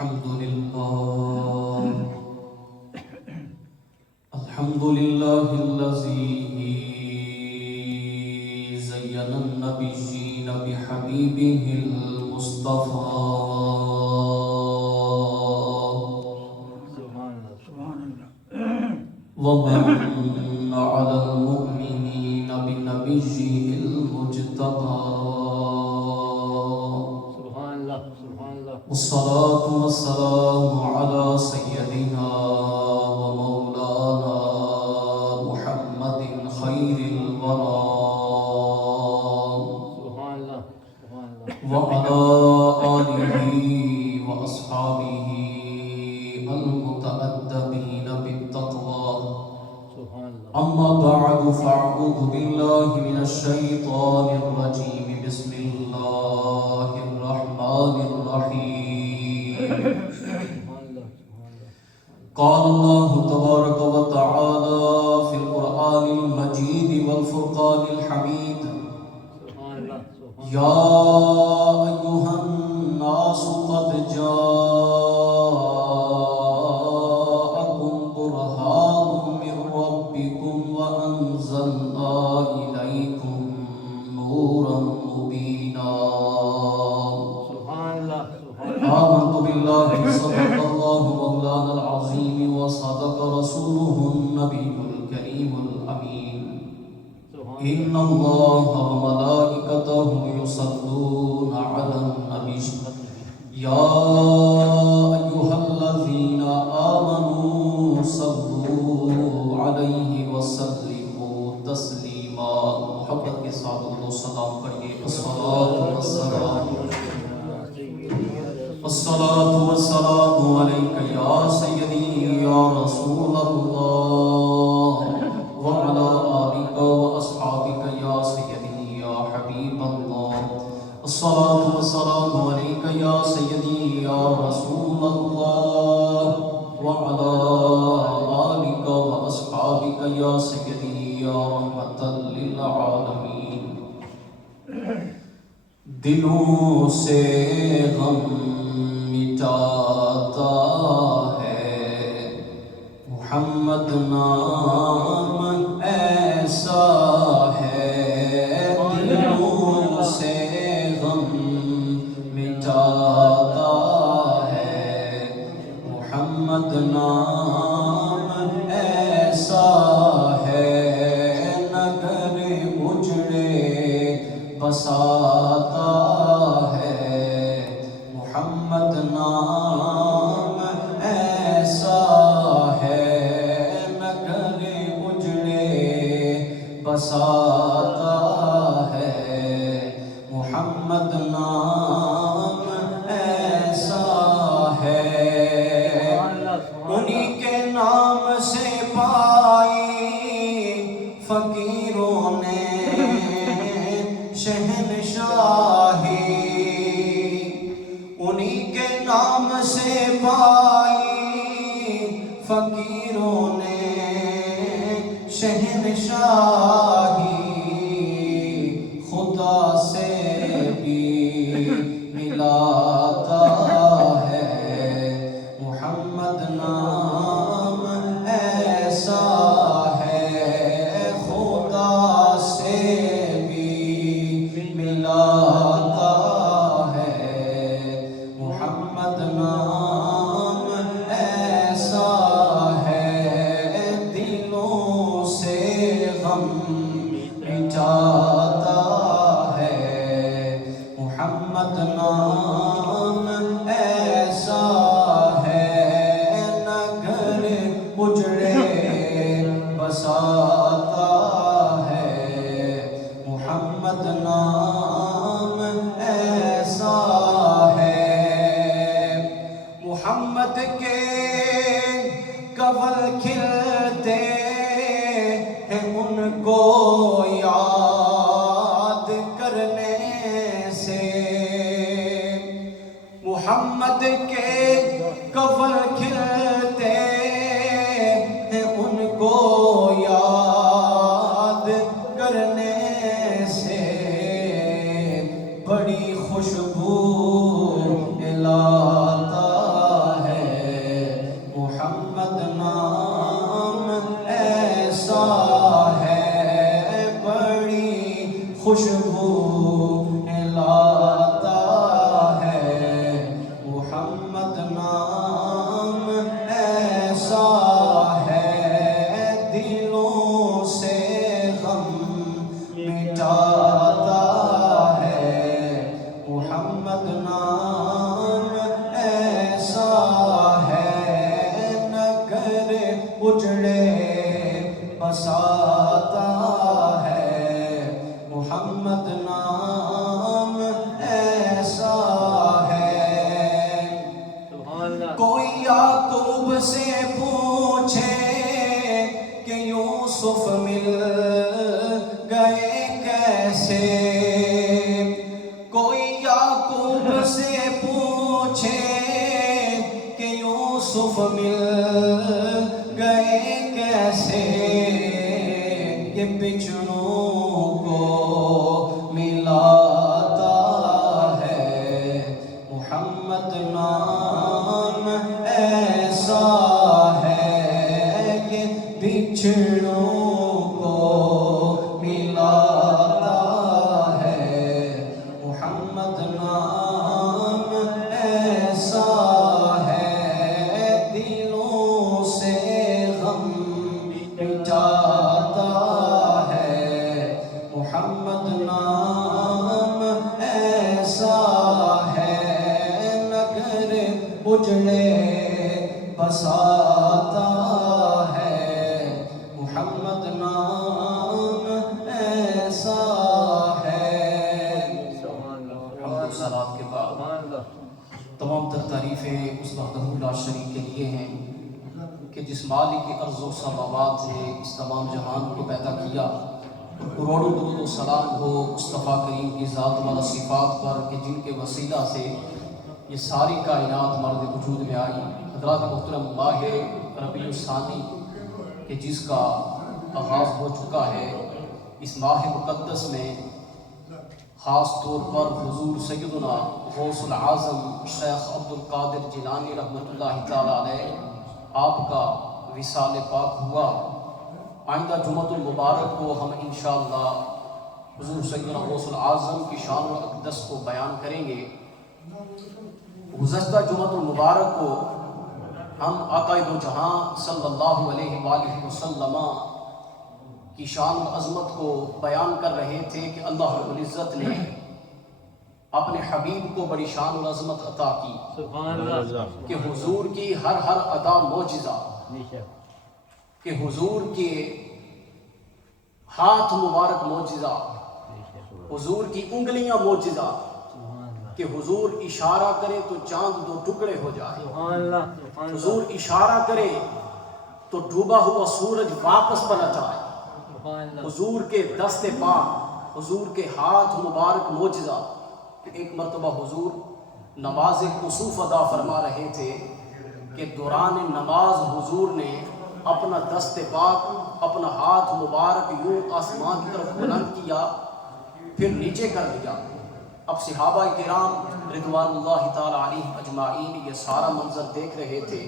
الحمد لله الذي زين النبيين بحبيبه المصطفى ومن على المؤمنين بنبيه المجتبى والصلاة والسلام على سيدنا ومولانا محمد خير الورى وعلى آله وأصحابه المتأدبين بالتقوى أما بعد فأعوذ بالله من الشيطان الرجيم بسم الله الرحمن الرحيم قال الله تبارك وتعالى في القرآن المجيد والفرقان الحميد يا أيها الناس قد جاءكم برهان من ربكم وأنزلنا إليكم نورا مبينا آمنت بالله صدق الله مولانا العظيم وصدق رسوله النبي الكريم الأمين إن الله وملائكته يصلون على النبي يا أيها الذين آمنوا صلوا عليه وسلموا تسليما محبت کے ساتھ اللہ سلام پڑھیے الصلاة والسلام عليك يا سيدي يا رسول الله وعلى آلك وأصحابك يا سيدي يا حبيب الله الصلاة والسلام عليك يا سيدي يا رسول الله وعلى آلك وأصحابك يا سيدي يا رحمة للعالمين دلوں سے غم مٹاتا ہے محمد نام ایسا ہے دلوں سے غم مٹاتا ہے محمد نام ایسا ہے نگر اجڑے بساتا ہے محمد نام ایسا ہے نگر اجڑے بساتا ہے محمد نام ایسا ہے انہی کے نام سے پائی فقیروں نے شہنشاہی انہی کے نام سے پائی فقیروں نے شہنشاہی خدا سے بھی ملاتا ہے محمد نام ایسا ہے خدا سے بھی ملاتا ہے محمد نام ایسا ہے دلوں سے غم مٹاتا ہے محمد نام ایسا ہے نگر اجڑے بساتا ہے محمد نام ایسا ہے محمد کے کفل کھلتے ہیں ان کو یاد کرنے سے محمد کے کفل کھلتے ہیں ان کو یاد کرنے سے بڑی خوشبو لاتا سے پوچھے کہ یوسف مل گئے کیسے، کوئی یعقوب سے پوچھے کہ یوسف مل گئے کیسے، یہ بچھڑوں کو ملاتا ہے محمد نام ایسا ہے، یہ بچھڑوں کو ملاتا ہے محمد نام ایسا ہے، دلوں سے غم مٹاتا ہے محمد نام ایسا ہے، نگر اجڑے بساتا ہے محمد نام ایسا ہے۔ حمد و صلوات کے بعد تمام تر تعریفیں اس وحدہ لا شریک کے لیے ہیں کہ جس مالک ارض و سماوات نے اس تمام جہان کو پیدا کیا۔ کروڑوں درود و سلام ہو مصطفیٰ کریم کی ذات و صفات پر کہ جن کے وسیلہ سے یہ ساری کائنات مرد وجود میں آئی۔ حضرات محترم، ماہ ربیع الثانی کہ جس کا آغاز ہو چکا ہے، اس ماہ مقدس میں خاص طور پر حضور سیدنا غوث العظم شیخ عبد القادر جیلانی رحمۃ اللہ تعالیٰ علیہ آپ کا وصال پاک ہوا۔ آئندہ جمعۃ المبارک کو ہم انشاءاللہ حضور سیدنا غوث العظم کی شان و اقدس کو بیان کریں گے۔ گزشتہ جمعۃ المبارک کو ہم آقا دو جہاں صلی اللہ علیہ وآلہ وسلم کی شان و عظمت کو بیان کر رہے تھے کہ اللہ رب العزت نے اپنے حبیب کو بڑی شان و عظمت عطا کی کہ حضور کی ہر ادا معجزہ، کہ حضور کے ہاتھ مبارک معجزہ، حضور کی انگلیاں معجزہ، کہ حضور اشارہ کرے تو چاند دو ٹکڑے ہو جائے، حضور اشارہ کرے تو ڈوبا ہوا سورج واپس پلٹ آئے، حضور کے دست پاک، حضور کے ہاتھ مبارک معجزہ۔ ایک مرتبہ حضور نماز کسوف ادا فرما رہے تھے کہ دوران نماز حضور نے اپنا دست پاک، اپنا ہاتھ مبارک یوں آسمان کی طرف بلند کیا، پھر نیچے کر دیا۔ اب صحابہ کرام رضوان اللہ تعالی علیہ اجمعین یہ سارا منظر دیکھ رہے تھے۔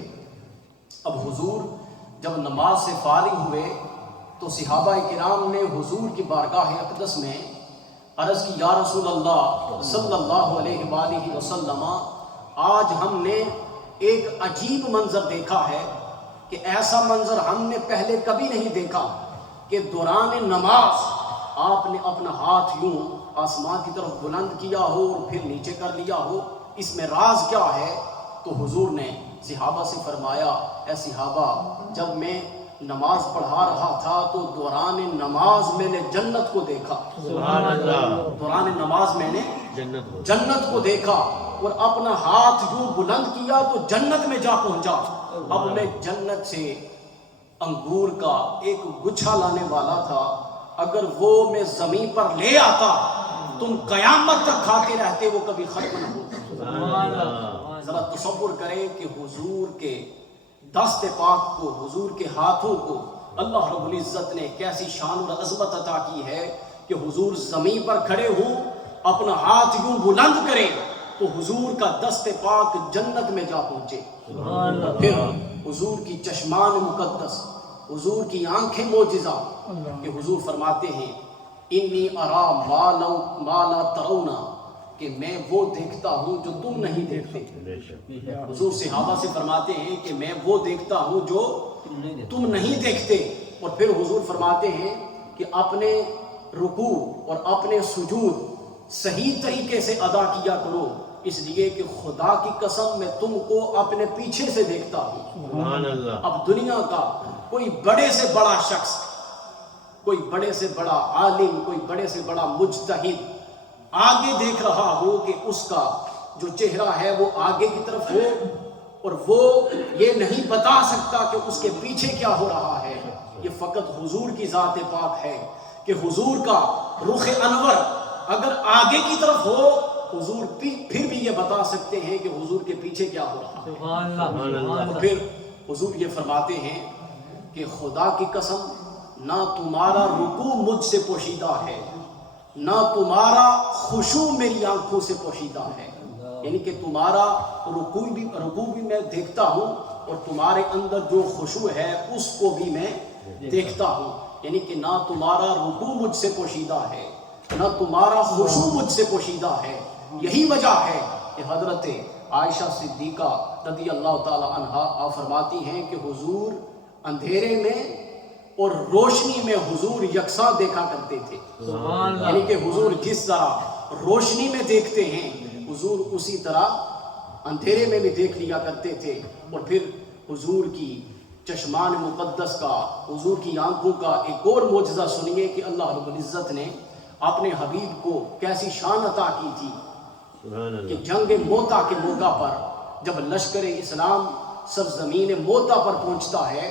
اب حضور جب نماز سے فارغ ہوئے تو صحابہ کرام نے حضور کی بارگاہ اقدس میں عرض کی، یا رسول اللہ صلی اللہ علیہ وآلہ وسلم، آج ہم نے ایک عجیب منظر دیکھا ہے کہ ایسا منظر ہم نے پہلے کبھی نہیں دیکھا کہ دوران نماز آپ نے اپنا ہاتھ یوں آسمان کی طرف بلند کیا ہو اور پھر نیچے کر لیا ہو، اس میں راز کیا ہے؟ تو حضور نے صحابہ سے فرمایا، اے صحابہ، جب میں نماز پڑھا رہا تھا تو دوران نماز میں نے جنت کو دیکھا، سبحان اللہ، دوران نماز میں نے جنت کو دیکھا اور اپنا ہاتھ یوں بلند کیا تو جنت میں جا پہنچا۔ اب میں جنت سے انگور کا ایک گچھا لانے والا تھا، اگر وہ میں زمین پر لے آتا تم قیامت تک کھاتے رہتے، وہ کبھی ختم نہ ہوتا۔ ذرا تصور کریں کہ حضور کے دست پاک کو، حضور کے ہاتھوں کو اللہ رب العزت نے کیسی شان اور عظمت عطا کی ہے کہ حضور زمین پر کھڑے ہوں، اپنا ہاتھ یوں بلند کریں تو حضور کا دست پاک جنت میں جا پہنچے۔ پھر حضور کی چشمان مقدس، حضور کی آنکھیں معجزہ، کہ حضور فرماتے ہیں انی ارا ما لا ترون، کہ میں وہ دیکھتا ہوں جو تم نہیں دیکھتے۔ حضور صحابہ سے فرماتے ہیں کہ میں وہ دیکھتا ہوں جو تم نہیں دیکھتے۔ اور پھر حضور فرماتے ہیں کہ اپنے رکوع اور اپنے سجود صحیح طریقے سے ادا کیا کرو، اس لیے کہ خدا کی قسم میں تم کو اپنے پیچھے سے دیکھتا ہوں۔ اب دنیا کا کوئی بڑے سے بڑا شخص، کوئی بڑے سے بڑا عالم، کوئی بڑے سے بڑا مجتہد آگے دیکھ رہا ہو کہ اس کا جو چہرہ ہے وہ آگے کی طرف ہو، اور وہ یہ نہیں بتا سکتا کہ اس کے پیچھے کیا ہو رہا ہے. یہ فقط حضور کی ذات پاک ہے کہ حضور کا رخ انور اگر آگے کی طرف ہو حضور پھر بھی یہ بتا سکتے ہیں کہ حضور کے پیچھے کیا ہو رہا ہے. اور پھر حضور یہ فرماتے ہیں کہ خدا کی قسم نہ تمہارا رکوع مجھ سے پوشیدہ ہے نہ تمہارا خشوع میری آنکھوں سے پوشیدہ ہے. یعنی کہ تمہارا رکوع بھی میں دیکھتا ہوں اور تمہارے اندر جو خشوع ہے اس کو بھی میں دیکھتا ہوں. یعنی کہ نہ تمہارا رکوع مجھ سے پوشیدہ ہے نہ تمہارا خشوع مجھ سے پوشیدہ ہے. یہی وجہ ہے کہ حضرت عائشہ صدیقہ رضی اللہ تعالی عنہا آپ فرماتی ہیں کہ حضور اندھیرے میں اور روشنی میں حضور یکساں دیکھا کرتے تھے. یعنی کہ حضور جس طرح روشنی میں دیکھتے ہیں حضور اسی طرح اندھیرے میں بھی دیکھ لیا کرتے تھے. اور پھر حضور کی چشمان مقدس کا حضور کی آنکھوں کا ایک اور معجزہ سنیے کہ اللہ رب العزت نے اپنے حبیب کو کیسی شان عطا کی تھی کہ جنگ موتا کے موقع پر جب لشکر اسلام سرزمین موتا پر پہنچتا ہے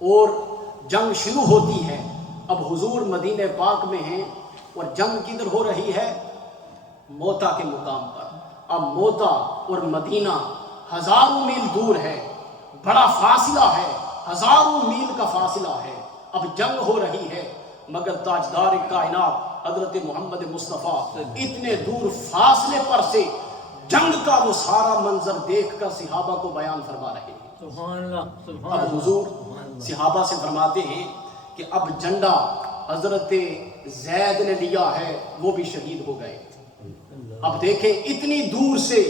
اور جنگ شروع ہوتی ہے. اب حضور مدینہ پاک میں ہیں اور جنگ کدھر ہو رہی ہے؟ موتا کے مقام پر. اب موتا اور مدینہ ہزاروں میل دور ہے, بڑا فاصلہ ہے, ہزاروں میل کا فاصلہ ہے. اب جنگ ہو رہی ہے مگر تاجدار کائنات حضرت محمد مصطفیٰ اتنے دور فاصلے پر سے جنگ کا وہ سارا منظر دیکھ کر صحابہ کو بیان فرما رہے ہیں. اب حضور صحابہ سے فرماتے ہیں کہ اب جھنڈا حضرت زید نے لیا ہے وہ بھی شہید ہو گئے. اب دیکھیں اتنی دور سے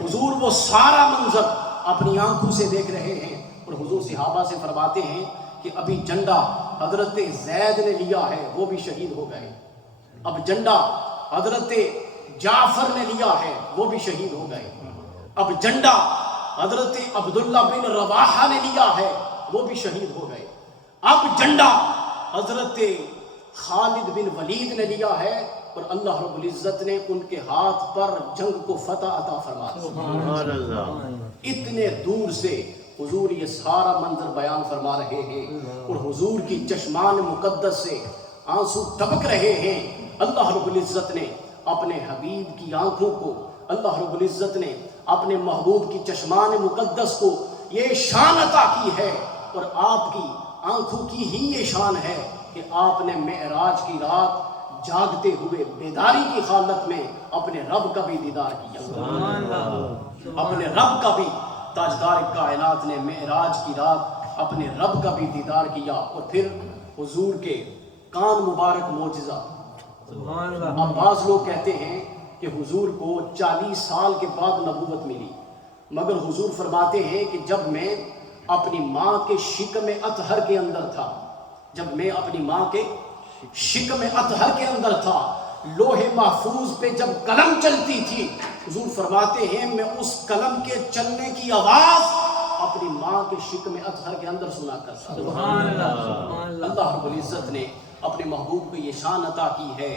حضور وہ سارا منظر اپنی آنکھوں سے دیکھ رہے ہیں اور حضور صحابہ سے فرماتے ہیں کہ ابھی جھنڈا حضرت زید نے لیا ہے وہ بھی شہید ہو گئے. اب جھنڈا حضرت جعفر نے لیا ہے وہ بھی شہید ہو گئے. اب جھنڈا حضرت عبداللہ بن رواحہ نے لیا ہے وہ بھی شہید ہو گئے. اب جھنڈا حضرت خالد بن ولید نے لیا ہے اور اللہ رب العزت نے ان کے ہاتھ پر جنگ کو فتح عطا فرما دی. اتنے دور سے حضور یہ سارا منظر بیان فرما رہے ہیں اور حضور کی چشمان مقدس سے آنسو ٹپک رہے ہیں. اللہ رب العزت نے اپنے حبیب کی آنکھوں کو, اللہ رب العزت نے اپنے محبوب کی چشمان مقدس کو یہ شان عطا کی ہے اور آپ کی آنکھوں کی ہی یہ شان ہے کہ آپ نے معراج کی رات جاگتے ہوئے بیداری کی حالت میں اپنے رب کا بھی دیدار کیا. اپنے رب کا بھی, تاجدار کائنات نے معراج کی رات اپنے رب کا بھی دیدار کیا. اور پھر حضور کے کان مبارک معجزہ. اب بعض لوگ کہتے ہیں کہ حضور کو 40 سال کے بعد نبوت ملی, مگر حضور فرماتے ہیں کہ جب میں اپنی ماں کے شکم اطہر کے اندر تھا, جب میں اپنی ماں کے شکم اطہر کے اندر تھا, لوح محفوظ پہ جب قلم چلتی تھی, حضور فرماتے ہیں میں اس قلم کے چلنے کی آواز اپنی ماں کے شکم اطہر کے اندر سنا کرتا. اللہ رب العزت نے اپنے محبوب کو یہ شان عطا کی ہے.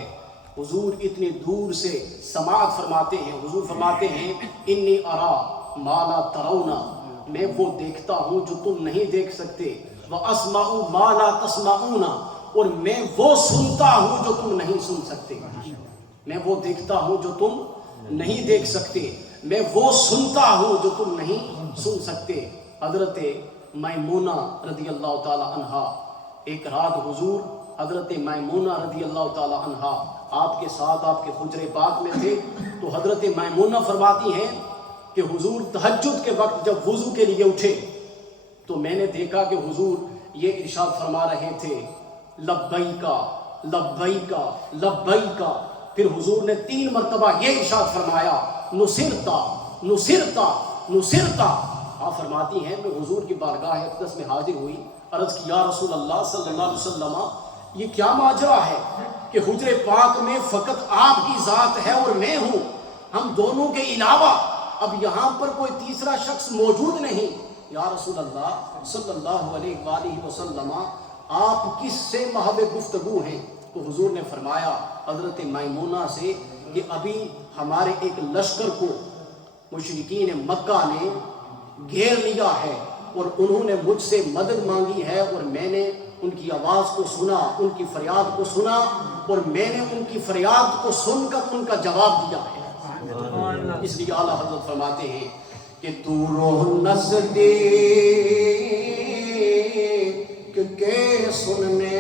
حضور اتنی دور سے سماعت فرماتے ہیں. حضور فرماتے ہیں انی ارا ما لا ترون, میں وہ دیکھتا ہوں جو تم نہیں دیکھ سکتے, واسمع ما لا تسمعون, اور میں وہ سنتا ہوں جو تم نہیں سن سکتے. میں وہ دیکھتا ہوں جو تم نہیں دیکھ سکتے, میں وہ سنتا ہوں جو تم نہیں سن سکتے. حضرت میمونہ رضی اللہ تعالی عنہا, ایک رات حضور حضرت میمونہ رضی اللہ تعالی عنہا آپ کے ساتھ آپ کے حجرے پاک میں تھے, تو حضرت میمونہ فرماتی ہیں کہ حضور تہجد کے وقت جب وضو کے لیے اٹھے تو میں نے دیکھا کہ حضور یہ ارشاد فرما رہے تھے لبیکا لبیکا لبیکا. پھر حضور نے 3 مرتبہ یہ ارشاد فرمایا نصرتا نصرتا نصرتا. آپ فرماتی ہیں میں حضور کی بارگاہ اقدس میں حاضر ہوئی, عرض کی یا رسول اللہ صلی اللہ علیہ وسلم یہ کیا ماجرا ہے کہ حجر پاک میں فقط آپ کی ذات ہے اور میں ہوں, ہم دونوں کے علاوہ اب یہاں پر کوئی تیسرا شخص موجود نہیں. یا رسول اللہ صلی اللہ علیہ وآلہ وسلم آپ کس سے محو گفتگو ہیں؟ تو حضور نے فرمایا حضرت میمونہ سے کہ ابھی ہمارے ایک لشکر کو مشرکین مکہ نے گھیر لیا ہے اور انہوں نے مجھ سے مدد مانگی ہے اور میں نے ان کی آواز کو سنا، ان کی فریاد کو سنا اور میں نے ان کی فریاد کو سن کر ان کا جواب دیا ہے۔ اس لیے اعلیٰ حضرت فرماتے ہیں کہ تو روح نزدیک کے سننے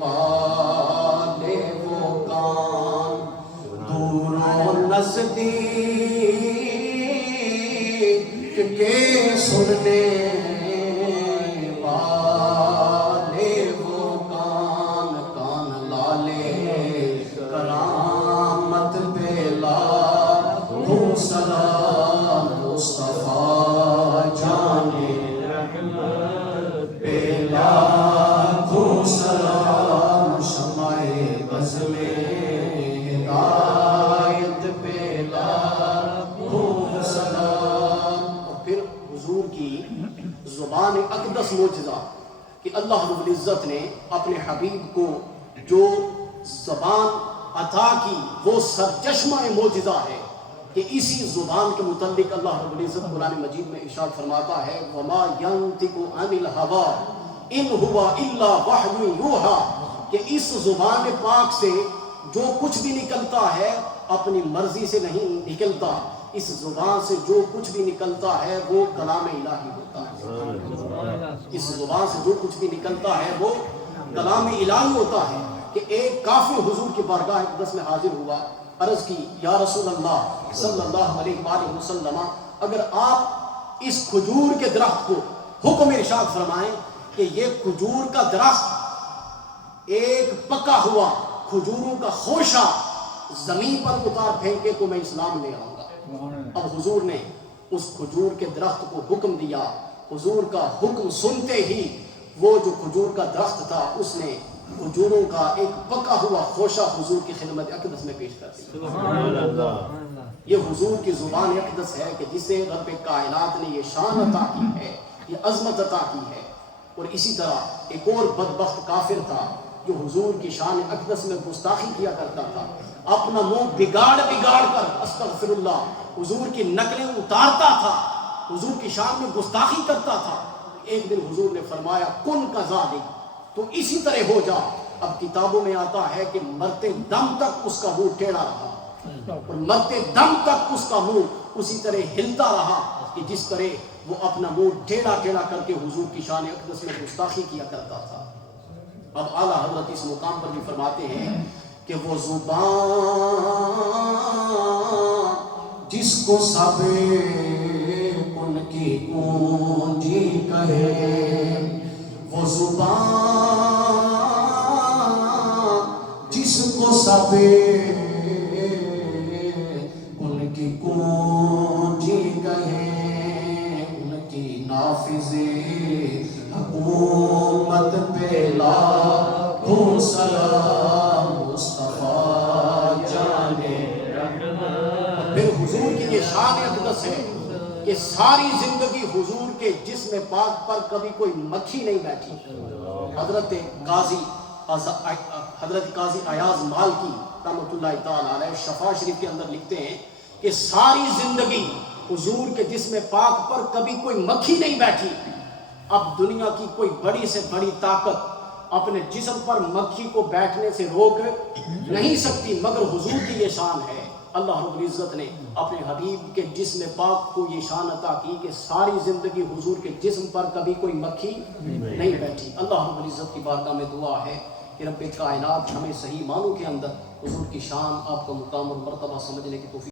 والے وہ کان، تو روح نزدیک کے سننے والے وہ کان، کان لالے کرامت پہ لاکھوں سلام، مصطفیٰ جانے پہ لاکھوں سلام، شمع بز میں ہدایت پہ لاکھوں سلام۔ اور پھر حضور کی زبان اقدس معجزہ کہ اللہ رب العزت نے اپنے حبیب کو جو زبان عطا کی وہ سرچشمہ معجزہ ہے کہ اسی زبان کے متعلق اللہ رب العزت قرآن مجید میں ارشاد فرماتا ہے وَمَا يَنْطِقُ عَنِ الْهَوَىٰ إِنْ هُوَ إِلَّا وَحْيٌ يُوحَىٰ، کہ اس زبان پاک سے جو کچھ بھی نکلتا ہے اپنی مرضی سے نہیں نکلتا، اس زبان سے جو کچھ بھی نکلتا ہے وہ کلام الہی ہوتا ہے۔ اس زبان سے جو کچھ بھی نکلتا ہے وہ کلام الہی ہوتا ہے۔ کہ ایک کافر حضور کی بارگاہ اقدس میں حاضر ہوا، عرض کی یا رسول اللہ صلی اللہ علیہ وآلہ وسلم، اگر آپ اس کھجور کے درخت کو حکم ارشاد فرمائیں کہ یہ کھجور کا درخت ایک پکا ہوا کھجوروں کا خوشہ زمین پر اتار پھینکے تو میں اسلام لے آؤں گا۔ اب حضور نے اس کھجور کے درخت کو حکم دیا، حضور کا حکم سنتے ہی وہ جو کھجور کا درخت تھا اس نے کھجوروں کا ایک پکا ہوا خوشہ حضور کی خدمت اقدس میں پیش کر دیا۔ یہ حضور کی زبان اقدس ہے کہ جسے رب کائنات نے یہ شان عطا کی ہے، یہ عظمت عطا کی ہے۔ اور اسی طرح ایک اور بدبخت کافر تھا جو حضور کی شان اقدس میں گستاخی کیا کرتا تھا، اپنا منہ بگاڑ کر استغفر اللہ حضور کی نقلیں اتارتا تھا، حضور کی شان میں گستاخی کرتا تھا۔ ایک دن حضور نے فرمایا کن کا ذالک، تو اسی طرح ہو جا۔ اب کتابوں میں آتا ہے کہ مرتے دم تک اس کا منہ ٹیڑھا رہا اور مرتے دم تک اس کا منہ اسی طرح ہلتا رہا کہ جس طرح وہ اپنا منہ ٹیڑھا کر کے حضور کی شان اقدس میں گستاخی کیا کرتا تھا۔ اب اعلیٰ حضرت اس مقام پر بھی فرماتے ہیں کہ وہ زبان جس کو سب ان کی گونجی کہے، وہ زبان جس کو سب ان کی گونجی کہے، ان کی نافذ حکومت پہ لاکھوں سلام، مصطفیٰ جانے رحمت۔ پھر حضور کی یہ شان اقدس ہے کہ ساری زندگی حضور کے جسم پاک پر کبھی کوئی مکھی نہیں بیٹھی۔ حضرت قاضی ایاز مالکی رحمۃ اللہ تعالی علیہ شفا شریف کے اندر لکھتے ہیں کہ ساری زندگی حضور کے جسم پاک پر کبھی کوئی مکھی نہیں بیٹھی۔ اب دنیا کی کوئی بڑی سے بڑی طاقت اپنے جسم پر مکھی کو بیٹھنے سے روک نہیں سکتی، مگر حضور کی یہ شان ہے۔ اللہ رب العزت نے اپنے حبیب کے جسم پاک کو یہ شان عطا کی کہ ساری زندگی حضور کے جسم پر کبھی کوئی مکھی نہیں بیٹھی۔ اللہ رب العزت کی بارگاہ میں دعا ہے کہ رب کائنات ہمیں صحیح معنوں کے اندر حضور کی شان، آپ کا مقام اور مرتبہ سمجھنے کی توفیق